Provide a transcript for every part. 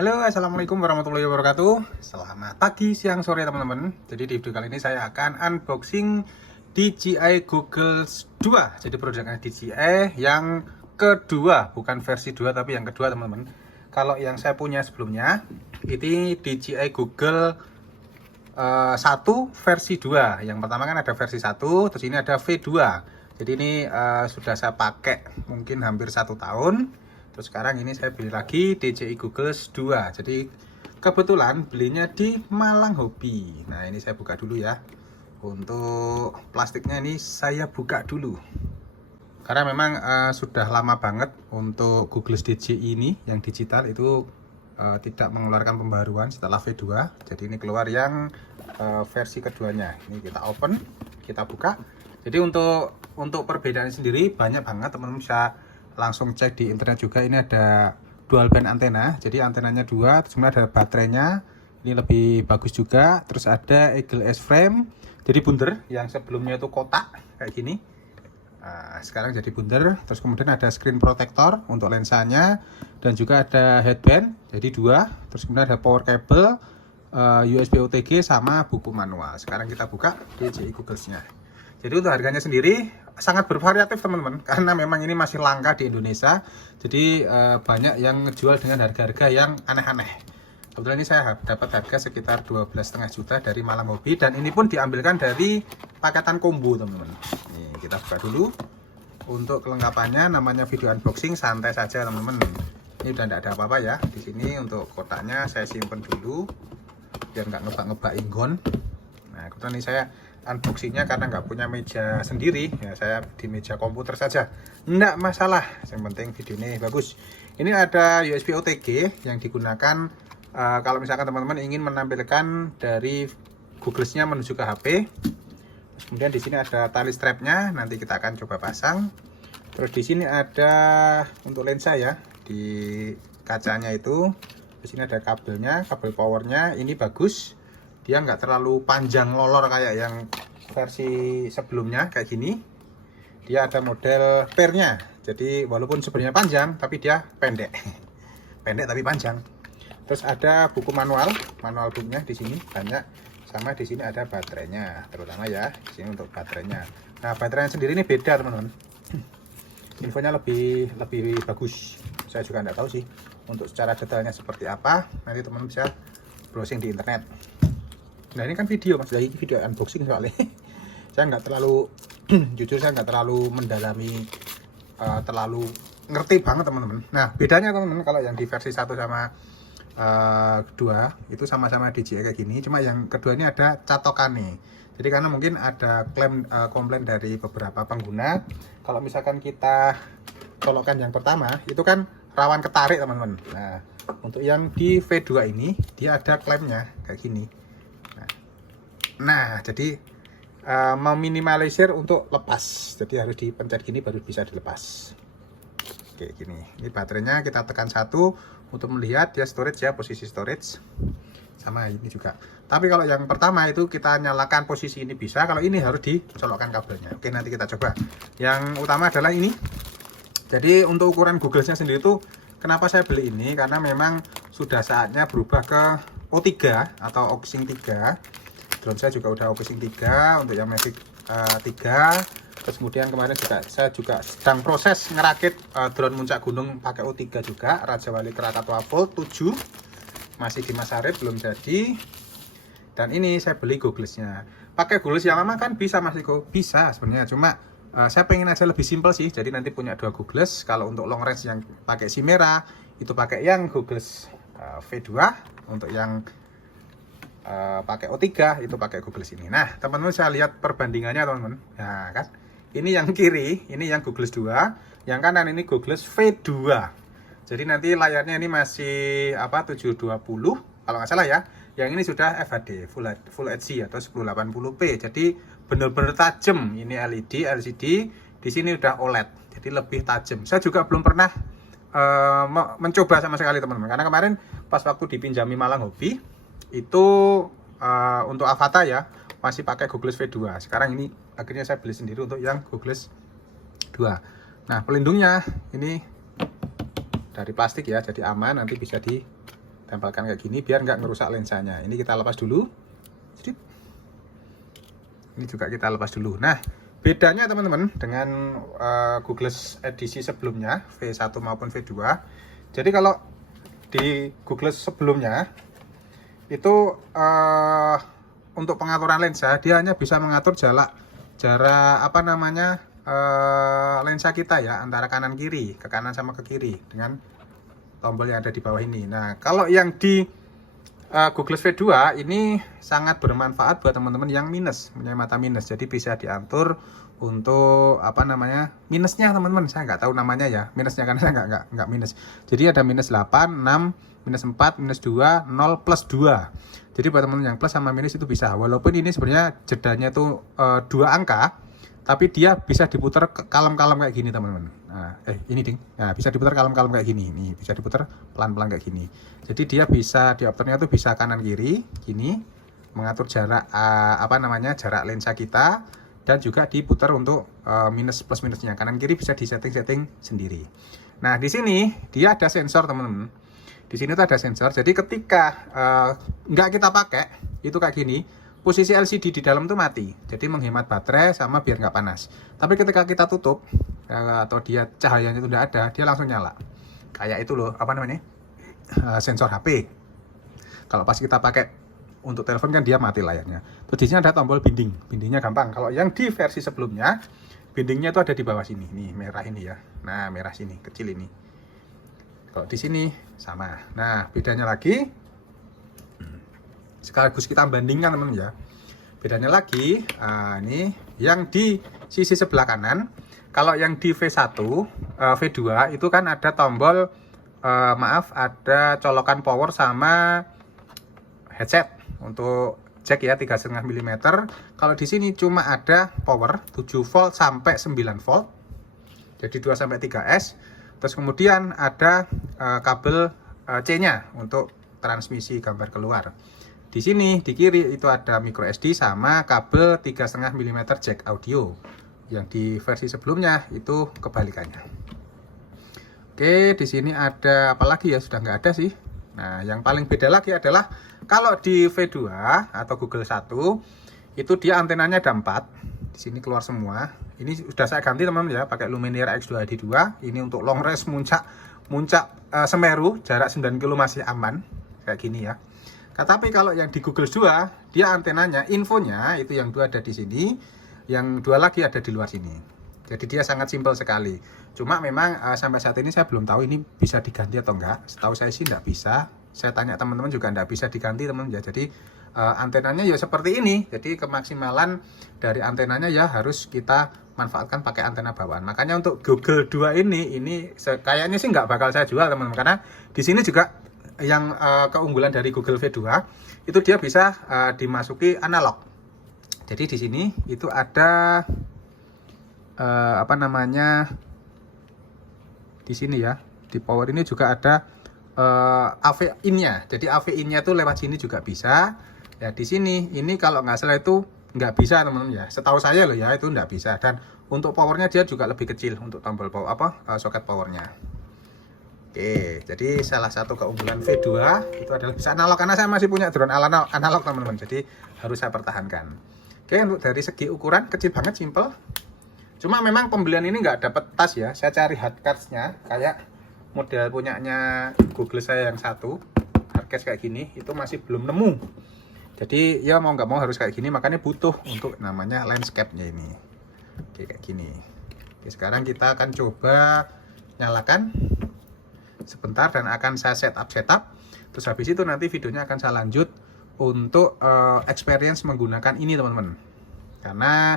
Halo, assalamualaikum warahmatullahi wabarakatuh. Selamat pagi, siang, sore teman-teman. Jadi di video kali ini saya akan unboxing DJI Google 2. Jadi produknya DJI yang kedua, bukan versi 2 tapi yang kedua teman-teman. Kalau yang saya punya sebelumnya ini DJI Google 1 versi 2. Yang pertama kan ada versi 1, terus ini ada V2. Jadi ini sudah saya pakai mungkin hampir 1 tahun. Terus sekarang ini saya beli lagi DJI Google 2. Jadi kebetulan belinya di Malang Hobi. Nah ini saya buka dulu ya. Untuk plastiknya ini saya buka dulu. Karena memang sudah lama banget untuk Google DJI ini yang digital itu tidak mengeluarkan pembaruan setelah V2. Jadi ini keluar yang versi keduanya. Ini kita open, kita buka. Jadi untuk perbedaannya sendiri banyak banget, teman-teman bisa langsung cek di internet juga. Ini ada dual band antena, jadi antenanya 2, terus kemudian ada baterainya, ini lebih bagus juga. Terus ada Eagle S frame, jadi bundar. Yang sebelumnya itu kotak kayak gini, sekarang jadi bundar. Terus kemudian ada screen protector untuk lensanya, dan juga ada headband, jadi 2. Terus kemudian ada power cable, USB OTG sama buku manual. Sekarang kita buka DJI Google-nya. Jadi untuk harganya sendiri sangat bervariatif teman-teman, karena memang ini masih langka di Indonesia. Jadi banyak yang ngejual dengan harga-harga yang aneh-aneh. Kebetulan ini saya dapat harga sekitar 12,5 juta dari Malang Hobi, dan ini pun diambilkan dari paketan combo teman-teman. Nih kita buka dulu. Untuk kelengkapannya namanya video unboxing, santai saja teman-teman. Ini udah tidak ada apa-apa ya. Di sini untuk kotaknya saya simpen dulu biar nggak ngebak-ngebak ingon. Nah kebetulan ini saya unboxingnya karena nggak punya meja sendiri ya, saya di meja komputer saja, nggak masalah, yang penting video ini bagus. Ini ada USB OTG yang digunakan kalau misalkan teman-teman ingin menampilkan dari Google-nya menuju ke HP. Terus kemudian di sini ada tali strapnya, nanti kita akan coba pasang. Terus di sini ada untuk lensa ya, di kacanya itu. Di sini ada kabelnya, kabel powernya ini bagus. Dia nggak terlalu panjang lolor kayak yang versi sebelumnya kayak gini. Dia ada model pairnya, jadi walaupun sebenarnya panjang tapi dia pendek. Pendek tapi panjang. Terus ada buku manual booknya di sini banyak, sama di sini ada baterainya terutama ya, di sini untuk baterainya. Nah baterainya sendiri ini beda teman-teman. Infonya lebih bagus. Saya juga nggak tahu sih untuk secara detailnya seperti apa, nanti teman-teman bisa browsing di internet. Nah ini kan video mas, lagi video unboxing soalnya. Saya nggak terlalu jujur saya nggak terlalu mendalami, terlalu ngerti banget teman-teman. Nah bedanya teman-teman, kalau yang di versi 1 sama kedua itu sama-sama DJI kayak gini, cuma yang kedua ini ada catokan nih. Jadi karena mungkin ada komplain dari beberapa pengguna, kalau misalkan kita colokkan yang pertama itu kan rawan ketarik teman-teman. Nah untuk yang di V2 ini dia ada klemnya kayak gini. Nah jadi meminimalisir untuk lepas, jadi harus dipencet gini baru bisa dilepas. Oke gini, ini baterainya kita tekan 1 untuk melihat dia storage ya, posisi storage. Sama ini juga, tapi kalau yang pertama itu kita nyalakan posisi ini bisa, kalau ini harus dicolokkan kabelnya. Oke nanti kita coba. Yang utama adalah ini. Jadi untuk ukuran Google-nya sendiri itu kenapa saya beli ini, karena memang sudah saatnya berubah ke O3 atau Oxing 3. Drone saya juga udah Oxing 3 untuk yang Mavic 3. Terus kemudian kemarin saya juga sedang proses ngerakit drone muncak gunung pakai O3 juga, Raja Wali Krakatau Fold 7. Masih di Mas Arif, belum jadi. Dan ini saya beli Google-nya. Pakai Google yang lama kan bisa Mas Iko? Bisa sebenarnya, cuma saya pengen aja lebih simpel sih. Jadi nanti punya 2 Google. Kalau untuk long range yang pakai SIM merah itu pakai yang Google V2. Untuk yang pakai O3 itu pakai Google ini. Nah teman-teman saya lihat perbandingannya teman-teman. Nah kan ini yang kiri ini yang Google 2, yang kanan ini Google V2. Jadi nanti layarnya ini masih 720 kalau nggak salah ya. Yang ini sudah FHD Full HD atau 1080p. Jadi benar-benar tajam. Ini LED, LCD, di sini udah OLED. Jadi lebih tajam. Saya juga belum pernah mencoba sama sekali teman-teman. Karena kemarin pas waktu dipinjami Malang Hobi itu untuk Avata ya masih pakai Google V2. Sekarang ini akhirnya saya beli sendiri untuk yang Google 2. Nah pelindungnya ini dari plastik ya, jadi aman, nanti bisa tempelkan kayak gini biar nggak ngerusak lensanya. Ini kita lepas dulu. Ini juga kita lepas dulu. Nah, bedanya teman-teman dengan Googles edisi sebelumnya V1 maupun V2. Jadi kalau di Googles sebelumnya itu untuk pengaturan lensa dia hanya bisa mengatur jarak apa namanya lensa kita ya, antara kanan kiri, ke kanan sama ke kiri dengan tombol yang ada di bawah ini. Nah, kalau yang di Googles V2 ini sangat bermanfaat buat teman-teman yang minus, punya mata minus. Jadi bisa diatur untuk apa namanya minusnya teman-teman. Saya nggak tahu namanya ya minusnya karena saya nggak minus. Jadi ada minus 8, 6, minus 4, minus 2, 0, plus 2. Jadi buat teman-teman yang plus sama minus itu bisa. Walaupun ini sebenarnya jedanya itu 2 angka, tapi dia bisa diputar kalem-kalem kayak gini teman-teman. Nah, ini ding. Nah, bisa diputar kalem-kalem kayak gini. Nih, bisa diputar pelan-pelan kayak gini. Jadi dia bisa diopternya tuh bisa kanan kiri gini, mengatur jarak apa namanya jarak lensa kita, dan juga diputar untuk minus plus minusnya. Kanan kiri bisa disetting-setting sendiri. Nah, di sini dia ada sensor teman-teman. Di sini tuh ada sensor. Jadi ketika nggak kita pakai itu kayak gini, posisi LCD di dalam tuh mati, jadi menghemat baterai sama biar nggak panas. Tapi ketika kita tutup atau dia cahayanya itu udah ada, dia langsung nyala. Kayak itu loh, apa namanya? Sensor HP. Kalau pas kita pakai untuk telepon kan dia mati layarnya. Terus di sini ada tombol binding. Bindingnya gampang. Kalau yang di versi sebelumnya, bindingnya itu ada di bawah sini. Nih, merah ini ya. Nah, merah sini, kecil ini. Kalau di sini sama. Nah, bedanya lagi sekaligus kita bandingkan teman-teman ya. Bedanya lagi ini yang di sisi sebelah kanan. Kalau yang di V1 V2 itu kan ada tombol ada colokan power sama headset untuk jack ya 3,5 mm. Kalau di sini cuma ada power 7 volt sampai 9 volt. Jadi 2 sampai 3S. Terus kemudian ada kabel C-nya untuk transmisi gambar keluar. Di sini di kiri itu ada micro SD sama kabel 3,5 mm jack audio. Yang di versi sebelumnya itu kebalikannya. Oke, di sini ada apa lagi ya? Sudah nggak ada sih. Nah, yang paling beda lagi adalah kalau di V2 atau Google 1 itu dia antenanya ada 4. Di sini keluar semua. Ini sudah saya ganti teman-teman ya, pakai Lumineer X2HD2. Ini untuk long range muncak Semeru, jarak 9 km masih aman kayak gini ya. Tapi kalau yang di Google 2, dia antenanya, infonya itu yang 2 ada di sini, yang 2 lagi ada di luar sini. Jadi dia sangat simpel sekali. Cuma memang sampai saat ini saya belum tahu ini bisa diganti atau enggak. Setahu saya sih enggak bisa. Saya tanya teman-teman juga enggak bisa diganti teman-teman ya. Jadi antenanya ya seperti ini. Jadi kemaksimalan dari antenanya ya harus kita manfaatkan pakai antena bawaan. Makanya untuk Google 2 ini kayaknya sih enggak bakal saya jual teman-teman, karena di sini juga yang keunggulan dari Google V2 itu dia bisa dimasuki analog. Jadi di sini itu ada apa namanya di sini ya, di power ini juga ada AV in-nya. Jadi AV in-nya itu lewat sini juga bisa. Ya di sini ini kalau nggak salah itu nggak bisa teman-teman ya. Setahu saya loh ya itu nggak bisa. Dan untuk powernya dia juga lebih kecil untuk tombol power soket powernya. Oke, jadi salah satu keunggulan V2 itu adalah bisa analog, karena saya masih punya drone analog teman-teman. Jadi harus saya pertahankan. Oke, untuk dari segi ukuran kecil banget, simple. Cuma memang pembelian ini nggak dapat tas ya. Saya cari hardcase-nya kayak model punyanya Google saya yang satu, hardcase kayak gini itu masih belum nemu. Jadi ya mau nggak mau harus kayak gini, makanya butuh untuk namanya landscape-nya ini. Oke, kayak gini. Oke, sekarang kita akan coba nyalakan sebentar dan akan saya setup. Terus habis itu nanti videonya akan saya lanjut untuk experience menggunakan ini teman-teman. Karena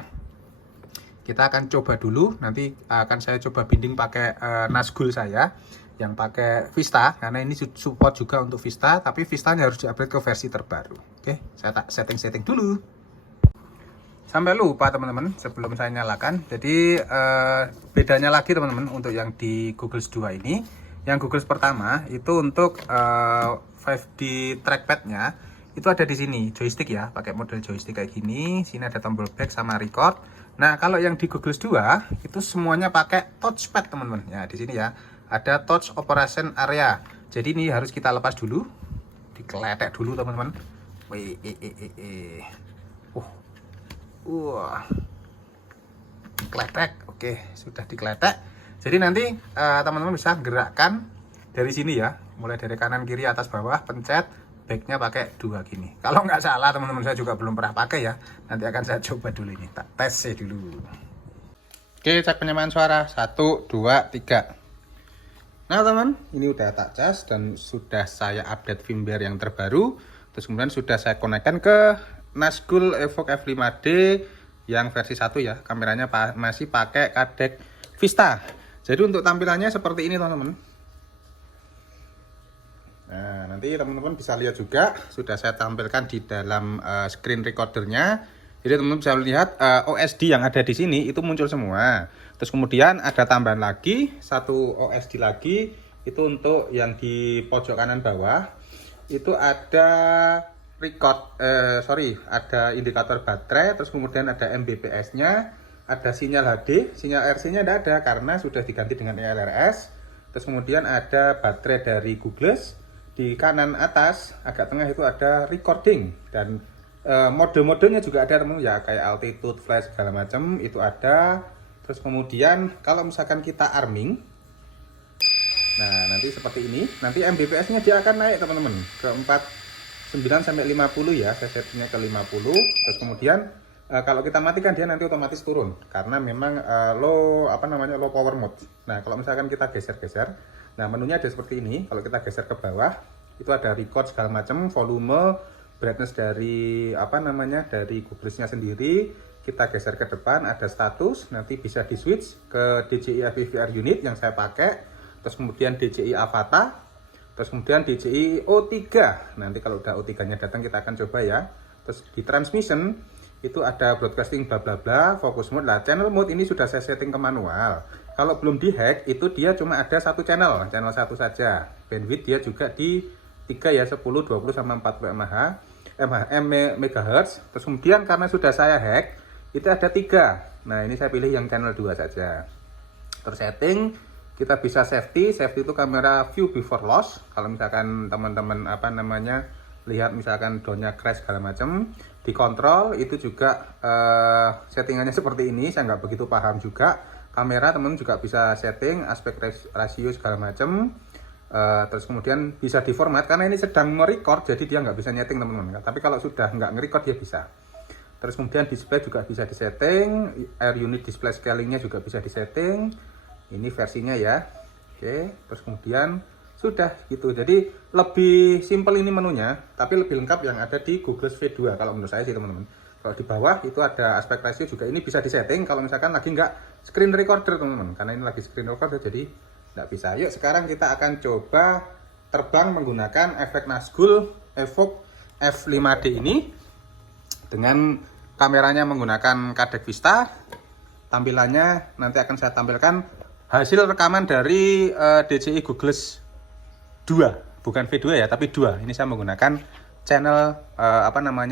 kita akan coba dulu, nanti akan saya coba binding pakai Nazgul saya yang pakai Vista, karena ini support juga untuk Vista, tapi Vistanya harus diupgrade ke versi terbaru. Oke, saya tak setting dulu. Sampai lupa teman-teman sebelum saya nyalakan. Jadi bedanya lagi teman-teman untuk yang di Google 2 ini, yang Google pertama itu untuk 5D trackpad-nya itu ada di sini, joystick ya, pakai model joystick kayak gini. Sini ada tombol back sama record. Nah, kalau yang di Google 2 itu semuanya pakai touchpad teman-teman. Ya, di sini ya ada touch operation area. Jadi ini harus kita lepas dulu. dikeletek dulu teman-teman. Wah, kletek. Oke, sudah dikeletek. Jadi nanti teman-teman bisa gerakkan dari sini ya, mulai dari kanan kiri atas bawah, pencet backnya pakai 2 gini. Kalau nggak salah teman-teman, saya juga belum pernah pakai ya. Nanti akan saya coba dulu ini, tak tes dulu. Oke, cek penyamaan suara 1, 2, 3. Nah teman, ini udah tak cas dan sudah saya update firmware yang terbaru. Terus kemudian sudah saya konekkan ke Nazgul Evoke F5D yang versi 1 ya. Kameranya masih pakai Cadec Vista. Jadi untuk tampilannya seperti ini teman-teman. Nah nanti teman-teman bisa lihat juga, sudah saya tampilkan di dalam screen recordernya. Jadi teman-teman bisa lihat OSD yang ada di sini itu muncul semua. Terus kemudian ada tambahan lagi, satu OSD lagi, itu untuk yang di pojok kanan bawah. Itu ada ada indikator baterai, terus kemudian ada Mbps-nya, ada sinyal HD, sinyal RC-nya tidak ada karena sudah diganti dengan ELRS. Terus kemudian ada baterai dari Googless. Di kanan atas, agak tengah itu ada recording dan mode-modenya juga ada teman ya, kayak altitude, flash segala macam itu ada. Terus kemudian kalau misalkan kita arming, nah nanti seperti ini, nanti Mbps-nya dia akan naik teman-teman ke 49 sampai 50 ya, saya setnya ke 50. Terus kemudian kalau kita matikan dia nanti otomatis turun karena memang low power mode. Nah kalau misalkan kita geser-geser, nah menunya ada seperti ini. Kalau kita geser ke bawah itu ada record segala macam, volume, brightness dari dari Googless-nya sendiri. Kita geser ke depan ada status, nanti bisa di switch ke DJI AVVR unit yang saya pakai, terus kemudian DJI Avata, terus kemudian DJI O3. Nanti kalau udah O3 nya datang kita akan coba ya. Terus di transmission itu ada broadcasting bla bla bla, focus mode. Lah channel mode ini sudah saya setting ke manual. Kalau belum di hack itu dia cuma ada satu channel satu saja. Bandwidth dia juga di 3 ya, 10, 20 sama 40 MHz. Terus kemudian karena sudah saya hack itu ada 3. Nah ini saya pilih yang channel 2 saja. Terus setting, kita bisa safety itu kamera view before loss. Kalau misalkan teman-teman lihat misalkan drone-nya crash segala macam, dikontrol itu juga settingannya seperti ini. Saya nggak begitu paham juga. Kamera teman juga bisa setting aspek rasio segala macam. Terus kemudian bisa diformat karena ini sedang merecord, jadi dia nggak bisa nyeting teman-teman. Tapi kalau sudah nggak nge-record dia bisa. Terus kemudian display juga bisa disetting, air unit display scalingnya juga bisa disetting. Ini versinya ya. Oke, terus kemudian sudah gitu. Jadi lebih simple ini menunya, tapi lebih lengkap yang ada di Googless V2 kalau menurut saya sih teman-teman. Kalau di bawah itu ada aspek ratio juga, ini bisa disetting kalau misalkan lagi nggak screen recorder teman-teman. Karena ini lagi screen recorder jadi nggak bisa. Yuk sekarang kita akan coba terbang menggunakan efek Nazgul Evoke F5D ini dengan kameranya menggunakan Cadec Vista. Tampilannya nanti akan saya tampilkan hasil rekaman dari DJI Googless 2, bukan V2 ya, tapi 2. Ini saya menggunakan channel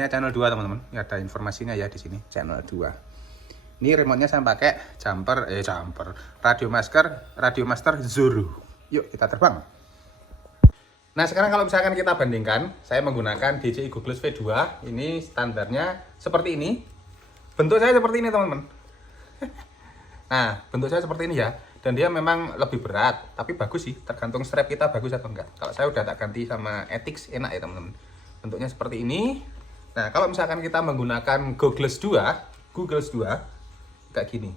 channel 2 teman-teman. Ini ada informasinya ya di sini, channel 2. Ini remote-nya saya pakai Radio Master Zuru. Yuk kita terbang. Nah sekarang kalau misalkan kita bandingkan, saya menggunakan DJI Googless V2, ini standarnya seperti ini. Bentuk saya seperti ini teman-teman. Nah bentuk saya seperti ini ya. Dan dia memang lebih berat, tapi bagus sih, tergantung strap kita bagus atau enggak. Kalau saya udah tak ganti sama Etix, enak ya teman-teman. Bentuknya seperti ini. Nah kalau misalkan kita menggunakan Googless 2 kayak gini.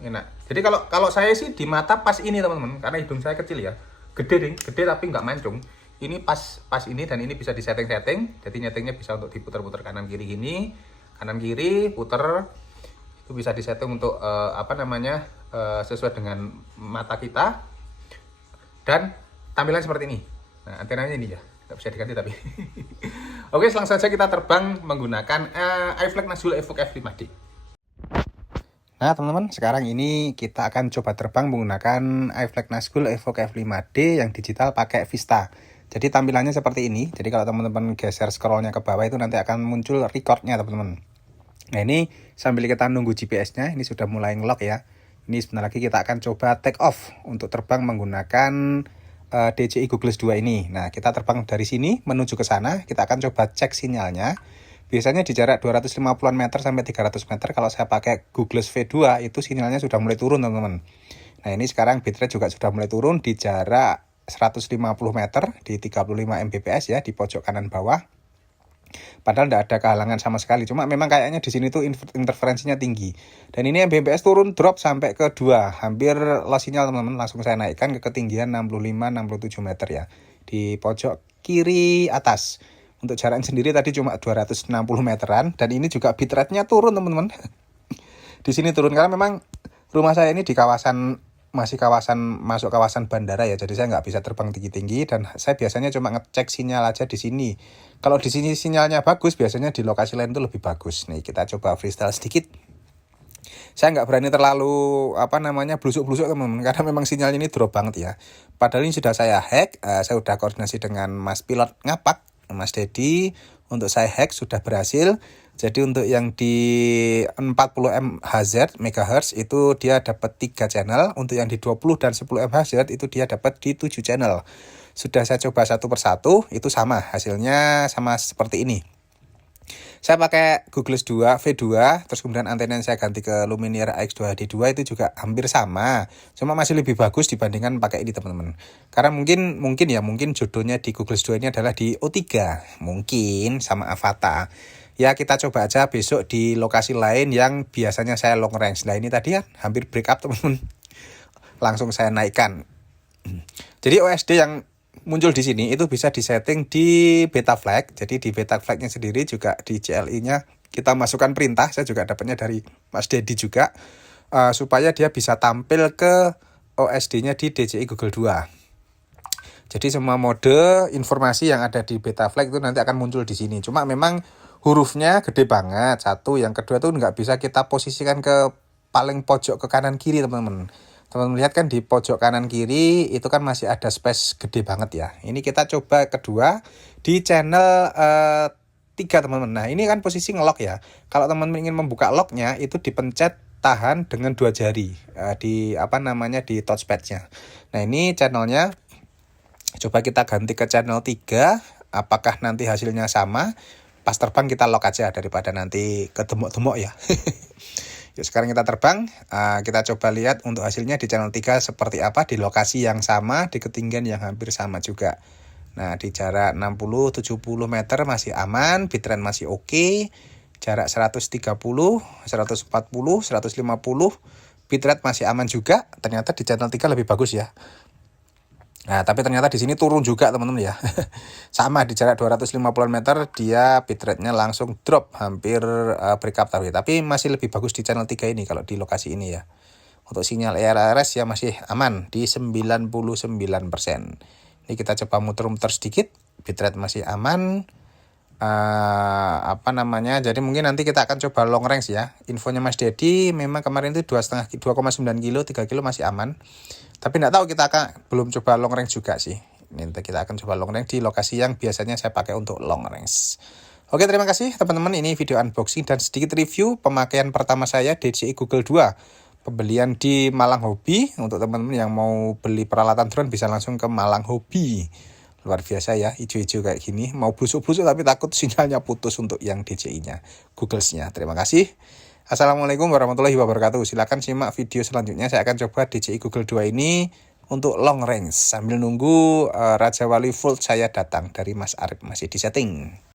Enak. Jadi kalau saya sih di mata pas ini teman-teman, karena hidung saya kecil ya. Gede tapi nggak mancung. Ini pas ini dan ini bisa disetting-setting. Jadi nyetingnya bisa untuk diputar-putar kanan kiri gini, kanan kiri puter. Itu bisa disetting untuk sesuai dengan mata kita. Dan tampilan seperti ini. Nah antenanya ini ya, nggak bisa diganti tapi. Oke, langsung saja kita terbang menggunakan iFlight Nazgul Evoke F5D. Nah teman-teman, sekarang ini kita akan coba terbang menggunakan iFlight Nazgul Evoke F5D yang digital pakai Vista. Jadi tampilannya seperti ini. Jadi kalau teman-teman geser scrollnya ke bawah itu nanti akan muncul recordnya teman-teman. Nah ini sambil kita nunggu GPS-nya, ini sudah mulai nge-lock ya. Ini sebentar lagi kita akan coba take off untuk terbang menggunakan DJI Google 2 ini. Nah, kita terbang dari sini menuju ke sana, kita akan coba cek sinyalnya. Biasanya di jarak 250-an meter sampai 300 meter kalau saya pakai Google V2 itu sinyalnya sudah mulai turun, teman-teman. Nah, ini sekarang bitrate juga sudah mulai turun di jarak 150 meter di 35 Mbps ya, di pojok kanan bawah. Padahal tidak ada kehalangan sama sekali. Cuma memang kayaknya di sini tuh interferensinya tinggi. Dan ini Mbps turun drop sampai ke 2. Hampir loss sinyal, teman-teman. Langsung saya naikkan ke ketinggian 65-67 meter ya. Di pojok kiri atas. Untuk jaraknya sendiri tadi cuma 260 meteran. Dan ini juga bitrate-nya turun, teman-teman. Di sini turun karena memang rumah saya ini di kawasan masuk kawasan bandara ya, jadi saya nggak bisa terbang tinggi-tinggi dan saya biasanya cuma ngecek sinyal aja di sini. Kalau di sini sinyalnya bagus, biasanya di lokasi lain itu lebih bagus. Nih kita coba freestyle sedikit. Saya nggak berani terlalu blusuk-blusuk, teman-teman, karena memang sinyalnya ini drop banget ya. Padahal ini sudah saya hack, saya udah koordinasi dengan Mas Pilot Ngapak, Mas Dedi, untuk saya hack sudah berhasil. Jadi untuk yang di 40 MHz itu dia dapat 3 channel. Untuk yang di 20 dan 10 MHz itu dia dapat di 7 channel. Sudah saya coba satu persatu, itu sama. Hasilnya sama seperti ini. Saya pakai Google V2, terus kemudian antena yang saya ganti ke Lumineer AX2HD2 itu juga hampir sama. Cuma masih lebih bagus dibandingkan pakai ini, teman-teman. Karena mungkin jodohnya di Google 2 ini adalah di O3. Mungkin sama Avata. Ya kita coba aja besok di lokasi lain yang biasanya saya long range. Nah ini tadi kan hampir break up, teman-teman. Langsung saya naikkan. Jadi OSD yang muncul di sini itu bisa disetting di Betaflag. Jadi di Betaflagnya sendiri juga di CLI-nya kita masukkan perintah. Saya juga dapatnya dari Mas Dedi juga. Supaya dia bisa tampil ke OSD-nya di DJI Google 2. Jadi semua mode informasi yang ada di Betaflag itu nanti akan muncul di sini. Cuma memang hurufnya gede banget, satu. Yang kedua tuh nggak bisa kita posisikan ke paling pojok ke kanan kiri, teman-teman. Teman-teman lihat kan di pojok kanan kiri itu kan masih ada space gede banget ya. Ini kita coba kedua di channel 3, teman-teman. Nah ini kan posisi ngelock ya. Kalau teman-teman ingin membuka locknya itu dipencet tahan dengan 2 jari di di touchpad-nya. Nah ini channelnya. Coba kita ganti ke channel 3. Apakah nanti hasilnya sama? Pas terbang kita lock aja daripada nanti kedemok-demok ya. Yuk sekarang kita terbang, kita coba lihat untuk hasilnya di channel 3 seperti apa, di lokasi yang sama, di ketinggian yang hampir sama juga. Nah di jarak 60-70 meter masih aman, bitrate masih oke. Jarak 130, 140, 150, bitrate masih aman juga. Ternyata di channel 3 lebih bagus ya. Nah, tapi ternyata di sini turun juga, teman-teman ya. Sama di jarak 250 meter dia bitrate-nya langsung drop hampir break up tapi masih lebih bagus di channel 3 ini kalau di lokasi ini ya. Untuk sinyal ERRS ya masih aman di 99%. Ini kita coba muter-muter sedikit, bitrate masih aman. Jadi mungkin nanti kita akan coba long range ya. Infonya Mas Dedi memang kemarin itu 2,9 kilo, 3 kilo masih aman. Tapi enggak tahu, kita belum coba long range juga sih. Nanti kita akan coba long range di lokasi yang biasanya saya pakai untuk long range. Oke, terima kasih teman-teman. Ini video unboxing dan sedikit review pemakaian pertama saya DJI Google 2. Pembelian di Malang Hobby. Untuk teman-teman yang mau beli peralatan drone bisa langsung ke Malang Hobby. Luar biasa ya, hijau-hijau kayak gini. Mau blusuk-blusuk tapi takut sinyalnya putus untuk yang DJI-nya, Google-nya. Terima kasih. Assalamualaikum warahmatullahi wabarakatuh. Silakan simak video selanjutnya. Saya akan coba DJI Google 2 ini untuk long range sambil nunggu Raja Wali Volt saya datang dari Mas Arif, masih di setting.